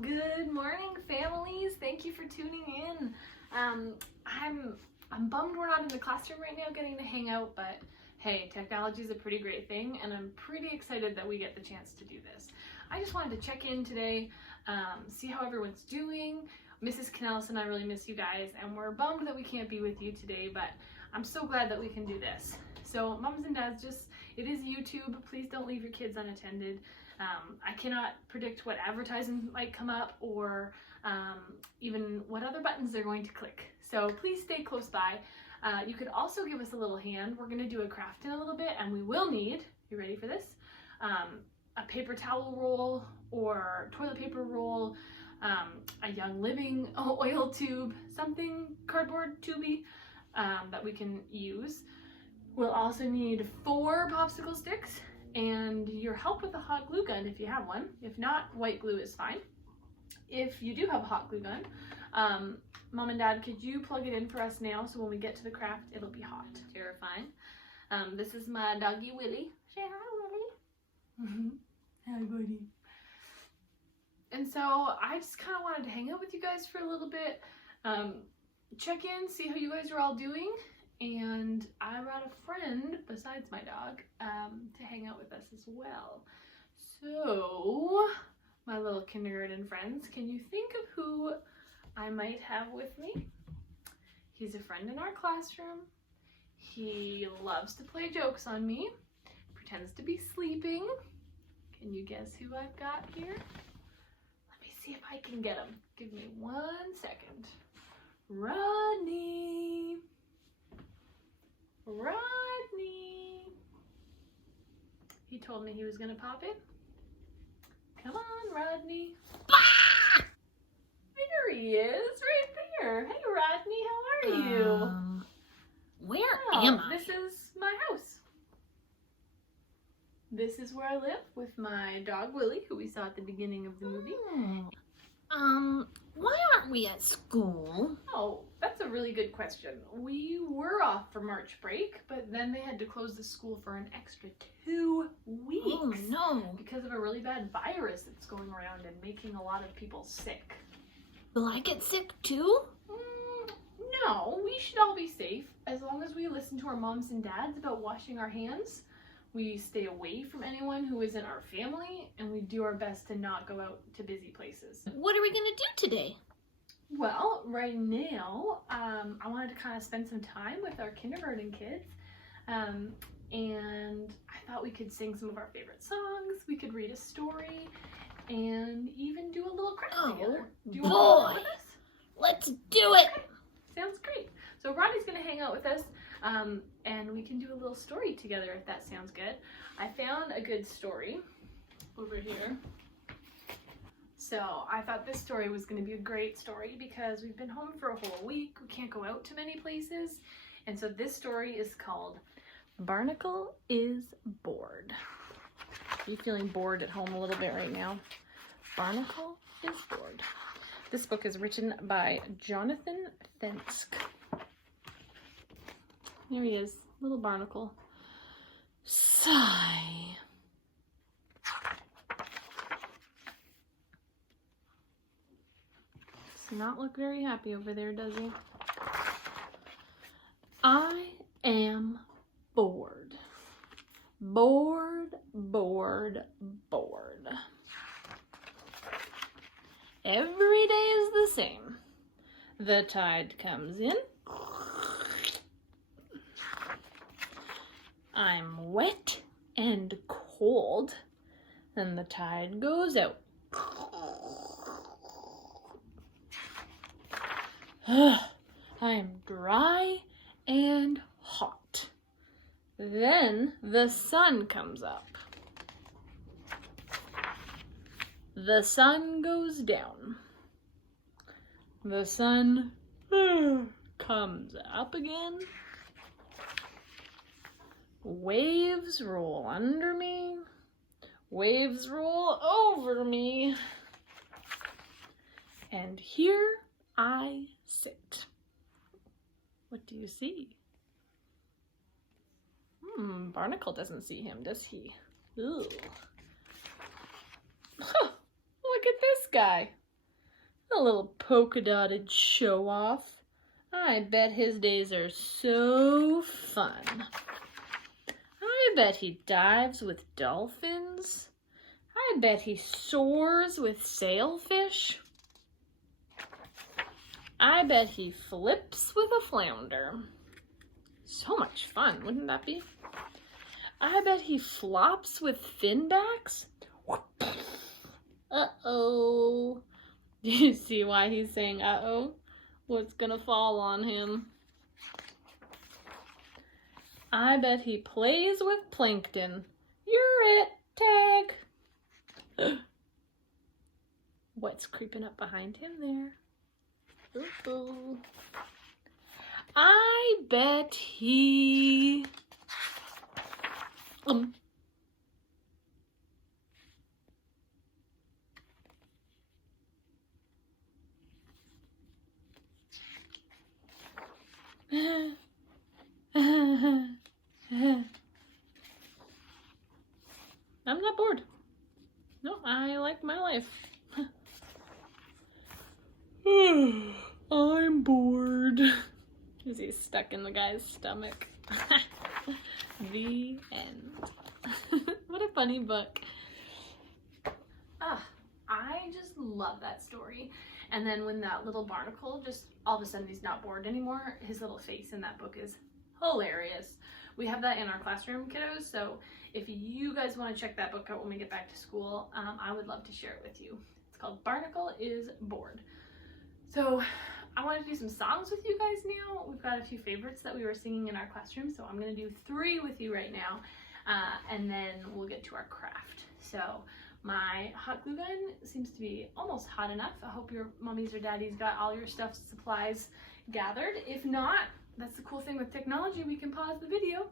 Good morning, families. Thank you for tuning in. I'm bummed we're not in the classroom right now getting to hang out, but hey, technology is a pretty great thing, and I'm pretty excited that we get the chance to do this. I just wanted to check in today, see how everyone's doing. Mrs. Canellis and I really miss you guys, and we're bummed that we can't be with you today, but I'm so glad that we can do this. So moms and dads, it is YouTube. Please don't leave your kids unattended. I cannot predict what advertising might come up or even what other buttons they're going to click. So please stay close by. You could also give us a little hand. We're going to do a craft in a little bit, and we will need, you ready for this? A paper towel roll or toilet paper roll, a Young Living oil tube, something cardboard tubey that we can use. We'll also need 4 popsicle sticks and your help with a hot glue gun if you have one. If not, white glue is fine. If you do have a hot glue gun, Mom and Dad, could you plug it in for us now so when we get to the craft, it'll be hot? Terrifying. This is my doggy Willie. Say hi, Willie. Hi, buddy. And so I just kind of wanted to hang out with you guys for a little bit, check in, see how you guys are all doing. And I brought a friend, besides my dog, to hang out with us as well. So, my little kindergarten friends, can you think of who I might have with me? He's a friend in our classroom. He loves to play jokes on me, pretends to be sleeping. Can you guess who I've got here? Let me see if I can get him. Give me 1 second. Rodney. Rodney. He told me he was gonna pop in. Come on, Rodney. Ah! There he is, right there. Hey, Rodney, how are you? Where am I? This is my house. This is where I live with my dog Willie, who we saw at the beginning of the movie. Why aren't we at school? Oh, that's a really good question. We were off for March break, but then they had to close the school for an extra 2 weeks. Oh no. Because of a really bad virus that's going around and making a lot of people sick. Will I get sick too? No, we should all be safe as long as we listen to our moms and dads about washing our hands. We stay away from anyone who isn't our family, and we do our best to not go out to busy places. What are we gonna do today? Well, right now, I wanted to kind of spend some time with our kindergarten kids, and I thought we could sing some of our favorite songs, we could read a story, and even do a little craft together. Do you want to with us? Let's do it! Okay. Sounds great. So Rodney's going to hang out with us, and we can do a little story together if that sounds good. I found a good story over here. So I thought this story was going to be a great story because we've been home for a whole week. We can't go out to many places. And so this story is called Barnacle is Bored. Are you feeling bored at home a little bit right now? Barnacle is Bored. This book is written by Jonathan Fenske. There he is, little barnacle. Sigh. Does not look very happy over there, does he? I am bored. Bored, bored, bored. Every day is the same. The tide comes in. I'm wet and cold. Then the tide goes out. I'm dry and hot. Then the sun comes up. The sun goes down. The sun comes up again. Waves roll under me. Waves roll over me. And here I sit. What do you see? Barnacle doesn't see him, does he? Ooh. Huh, look at this guy. A little polka dotted show off. I bet his days are so fun. I bet he dives with dolphins. I bet he soars with sailfish. I bet he flips with a flounder. So much fun, wouldn't that be? I bet he flops with finbacks. Uh-oh. Do you see why he's saying uh-oh? What's gonna fall on him? I bet he plays with plankton. You're it, tag. What's creeping up behind him there? Uh-oh. I bet he... I'm not bored. No, I like my life. I'm bored. Is he stuck in the guy's stomach? The end. What a funny book. I just love that story. And then when that little barnacle just all of a sudden he's not bored anymore, his little face in that book is hilarious. We have that in our classroom, kiddos, so if you guys want to check that book out when we get back to school, I would love to share it with you. It's called Barnacle is Bored. So I want to do some songs with you guys now. We've got a few favorites that we were singing in our classroom, so I'm going to do 3 with you right now, and then we'll get to our craft. So my hot glue gun seems to be almost hot enough. I hope your mommies or daddies got all your stuff, supplies gathered. If not, that's the cool thing with technology, we can pause the video.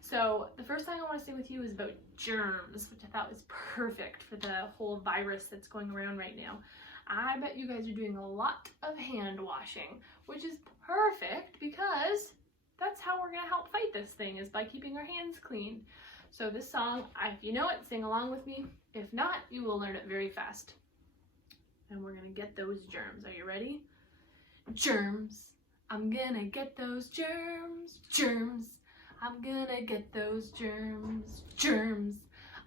So the first song I want to sing with you is about germs, which I thought was perfect for the whole virus that's going around right now. I bet you guys are doing a lot of hand washing, which is perfect because that's how we're going to help fight this thing, is by keeping our hands clean. So this song, if you know it, sing along with me. If not, you will learn it very fast. And we're going to get those germs. Are you ready? Germs. I'm gonna get those germs. Germs. I'm gonna get those germs. Germs.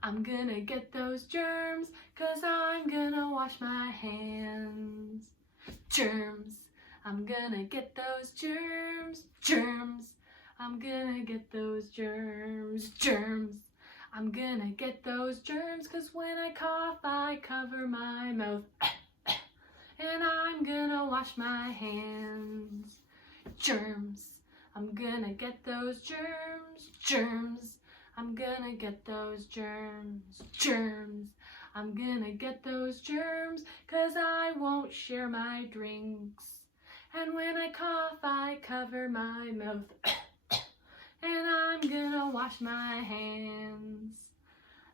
I'm gonna get those germs, 'cause I'm gonna wash my hands. Germs. I'm gonna get those germs. Germs. I'm gonna get those germs. Germs. I'm gonna get those germs, 'cause when I cough, I cover my mouth. And I'm gonna wash my hands. Germs. I'm gonna get those germs. Germs. I'm gonna get those germs. Germs. I'm gonna get those germs, 'cause I won't share my drinks. And when I cough, I cover my mouth. And I'm gonna wash my hands.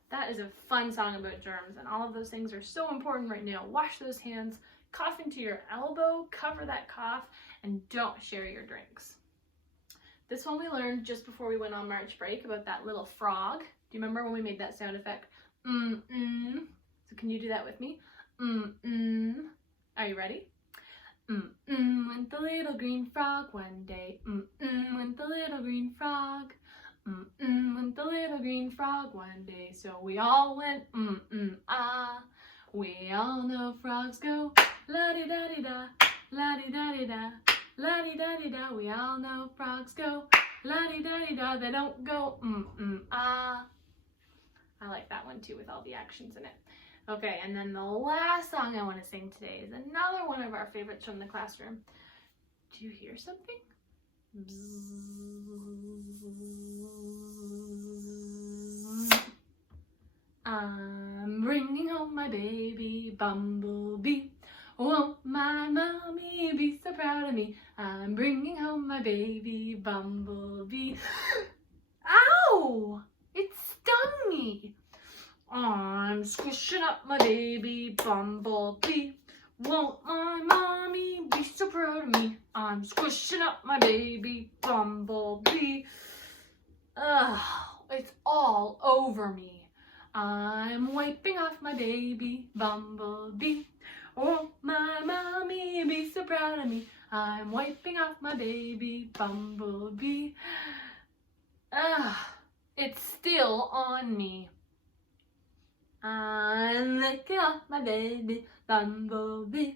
That is a fun song about germs, and all of those things are so important right now. Wash those hands, cough into your elbow, cover that cough, and don't share your drinks. This one we learned just before we went on March break about that little frog. Do you remember when we made that sound effect? So can you do that with me? Are you ready? Went the little green frog one day. Went the little green frog. Went the little green frog one day. So we all went ah. We all know frogs go la-di-da-di-da, la-di-da-di-da, la-di-da-di-da. We all know frogs go la-di-da-di-da. They don't go ah. I like that one too, with all the actions in it. Okay, and then the last song I want to sing today is another one of our favorites from the classroom. Do you hear something? I'm bringing home my baby bumblebee. Won't my mommy be so proud of me? I'm bringing home my baby bumblebee. Ow! It stung me. I'm squishing up my baby bumblebee. Won't my mommy be so proud of me? I'm squishing up my baby bumblebee. Ugh, it's all over me. I'm wiping off my baby bumblebee. Oh, my mommy be so proud of me. I'm wiping off my baby bumblebee. It's still on me. I'm licking off my baby bumblebee.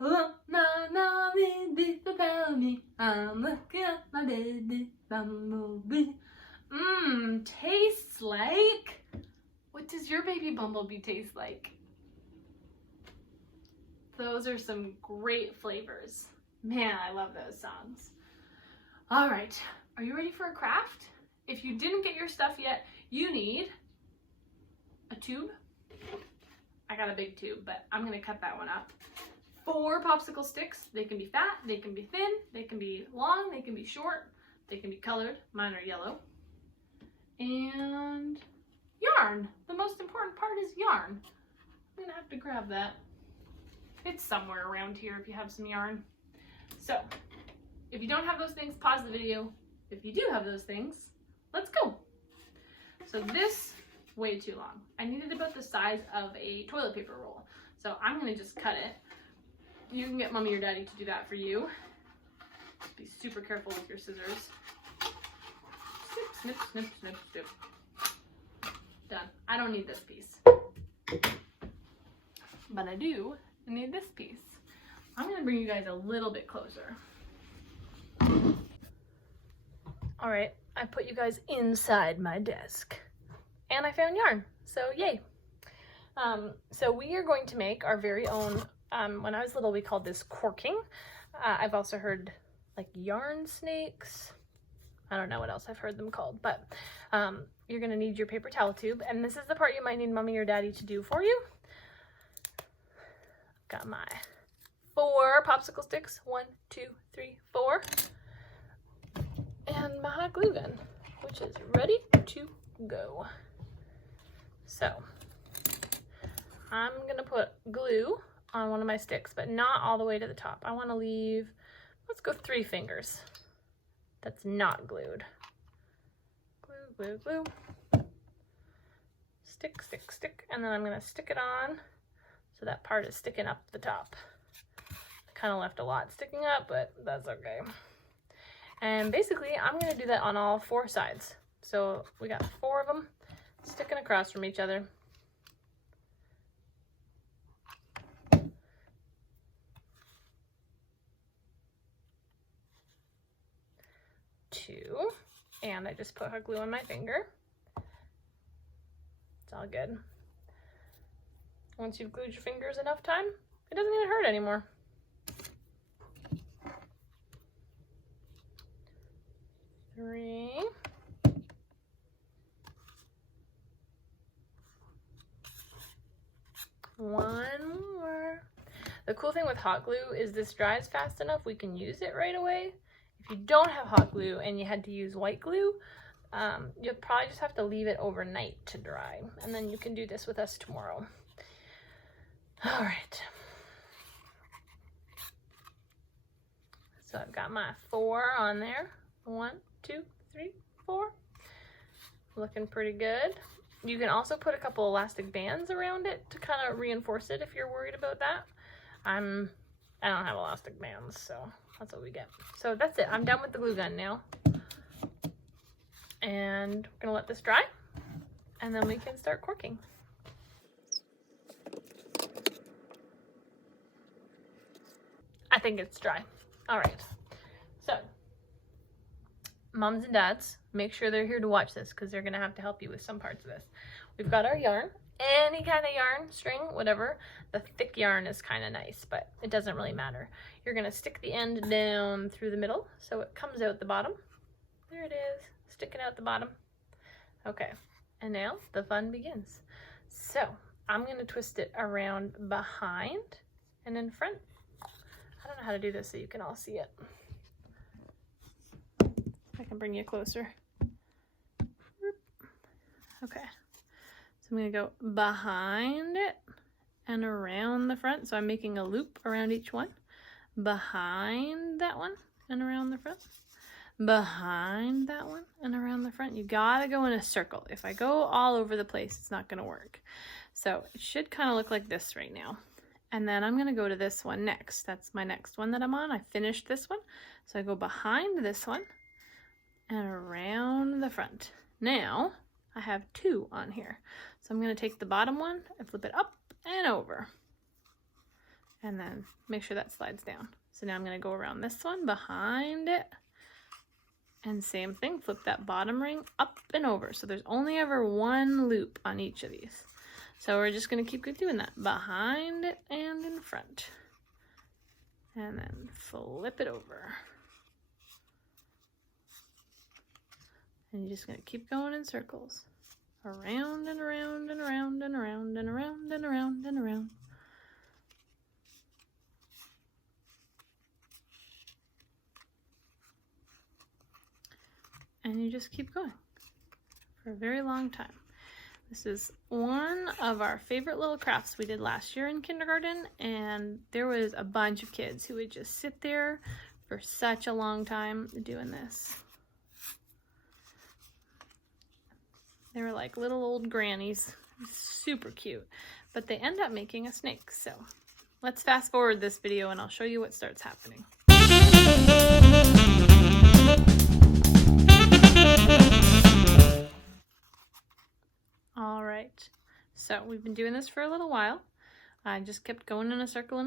Oh, my mommy be so proud of me. I'm licking off my baby bumblebee. Tastes like? What does your baby bumblebee taste like? Those are some great flavors. Man, I love those songs. All right, are you ready for a craft? If you didn't get your stuff yet, you need a tube. I got a big tube, but I'm gonna cut that one up. 4 popsicle sticks. They can be fat, they can be thin, they can be long, they can be short, they can be colored. Mine are yellow. And yarn. The most important part is yarn. I'm gonna have to grab that. It's somewhere around here if you have some yarn. So, if you don't have those things, pause the video. If you do have those things, let's go. So this, way too long. I needed about the size of a toilet paper roll. So I'm gonna just cut it. You can get mommy or daddy to do that for you. Just be super careful with your scissors. Snip, snip, snip, snip, snip. Done. I don't need this piece. But I do need this piece. I'm gonna bring you guys a little bit closer. All right, I put you guys inside my desk and I found yarn, so yay. So we are going to make our very own, when I was little we called this corking. I've also heard like yarn snakes. I don't know what else I've heard them called, but you're gonna need your paper towel tube, and this is the part you might need mommy or daddy to do for you. Got my 4 popsicle sticks, 1, 2, 3, 4. And my hot glue gun, which is ready to go. So, I'm gonna put glue on one of my sticks, but not all the way to the top. I wanna leave, let's go 3 fingers. That's not glued. Glue, glue, glue. Stick, stick, stick, and then I'm gonna stick it on so that part is sticking up the top. I kind of left a lot sticking up, but that's okay. And basically, I'm going to do that on all 4 sides. So we got 4 of them sticking across from each other. 2, and I just put hot glue on my finger. It's all good. Once you've glued your fingers enough time, it doesn't even hurt anymore. 3. 1 more. The cool thing with hot glue is this dries fast enough we can use it right away. If you don't have hot glue and you had to use white glue, you'll probably just have to leave it overnight to dry, and then you can do this with us tomorrow. All right. So I've got my 4 on there. 1, 2, 3, 4. Looking pretty good. You can also put a couple elastic bands around it to kind of reinforce it if you're worried about that. I don't have elastic bands, so that's what we get. So that's it. I'm done with the glue gun now. And we're gonna let this dry, and then we can start corking. I think it's dry. All right. So, moms and dads, make sure they're here to watch this because they're gonna have to help you with some parts of this. We've got our yarn, any kind of yarn, string, whatever. The thick yarn is kind of nice, but it doesn't really matter. You're gonna stick the end down through the middle so it comes out the bottom. There it is, sticking out the bottom. Okay, and now the fun begins. So I'm gonna twist it around behind and in front. I don't know how to do this so you can all see it. I can bring you closer. Okay, so I'm gonna go behind it and around the front. So I'm making a loop around each one. Behind that one and around the front. Behind that one and around the front. You gotta go in a circle. If I go all over the place, it's not gonna work. So it should kind of look like this right now. And then I'm gonna go to this one next. That's my next one that I'm on. I finished this one. So I go behind this one and around the front. Now I have 2 on here. So I'm gonna take the bottom one and flip it up and over. And then make sure that slides down. So now I'm gonna go around this one behind it. And same thing, flip that bottom ring up and over. So there's only ever 1 loop on each of these. So we're just going to keep doing that. Behind it and in front. And then flip it over. And you're just going to keep going in circles. Around and around and around and around and around and around and around. And you just keep going for a very long time. This is one of our favorite little crafts we did last year in kindergarten, and there was a bunch of kids who would just sit there for such a long time doing this. They were like little old grannies, super cute, but they end up making a snake. So let's fast forward this video and I'll show you what starts happening. All right, so we've been doing this for a little while. I just kept going in a circle,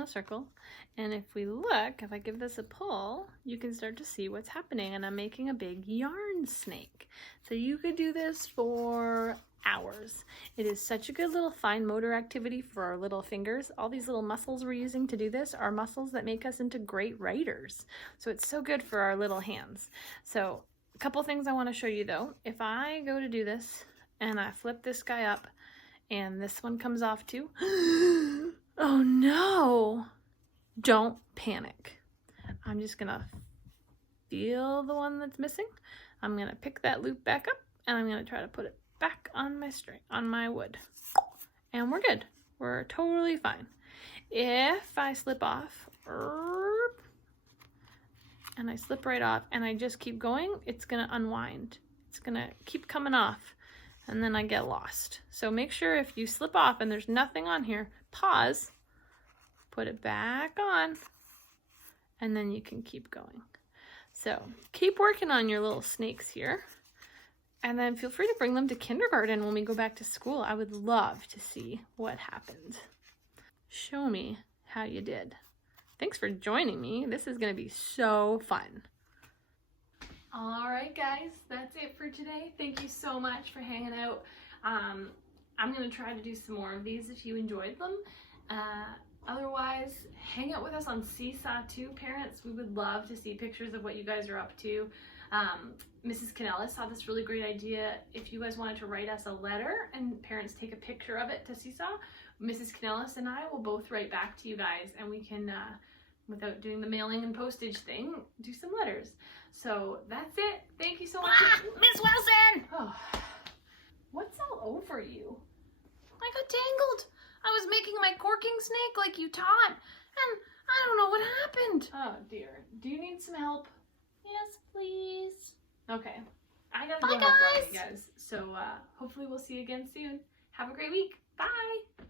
and if we look, if I give this a pull, you can start to see what's happening, and I'm making a big yarn snake. So you could do this for hours. It is such a good little fine motor activity for our little fingers. All these little muscles we're using to do this are muscles that make us into great writers. So it's so good for our little hands. So a couple things I want to show you though. If I go to do this, and I flip this guy up, and this one comes off too. Oh no! Don't panic. I'm just gonna feel the one that's missing. I'm gonna pick that loop back up, and I'm gonna try to put it back on my string, on my wood. And we're good. We're totally fine. If I slip off, and I slip right off, and I just keep going, it's gonna unwind. It's gonna keep coming off. And then I get lost. So make sure if you slip off and there's nothing on here, pause, put it back on, and then you can keep going. So keep working on your little snakes here, and then feel free to bring them to kindergarten when we go back to school. I would love to see what happened. Show me how you did. Thanks for joining me. This is going to be so fun. All right, guys, that's it for today. Thank you so much for hanging out. I'm going to try to do some more of these if you enjoyed them. Otherwise, hang out with us on Seesaw too, parents. We would love to see pictures of what you guys are up to. Mrs. Canellis saw this really great idea. If you guys wanted to write us a letter and parents take a picture of it to Seesaw, Mrs. Canellis and I will both write back to you guys, and we can, without doing the mailing and postage thing, do some letters. So that's it. Thank you so much. Miss Wilson! Oh, what's all over you? I got tangled. I was making my corking snake like you taught, and I don't know what happened. Oh dear. Do you need some help? Yes, please. Okay. I gotta Bye, go help guys. Rodney, guys. So hopefully we'll see you again soon. Have a great week. Bye.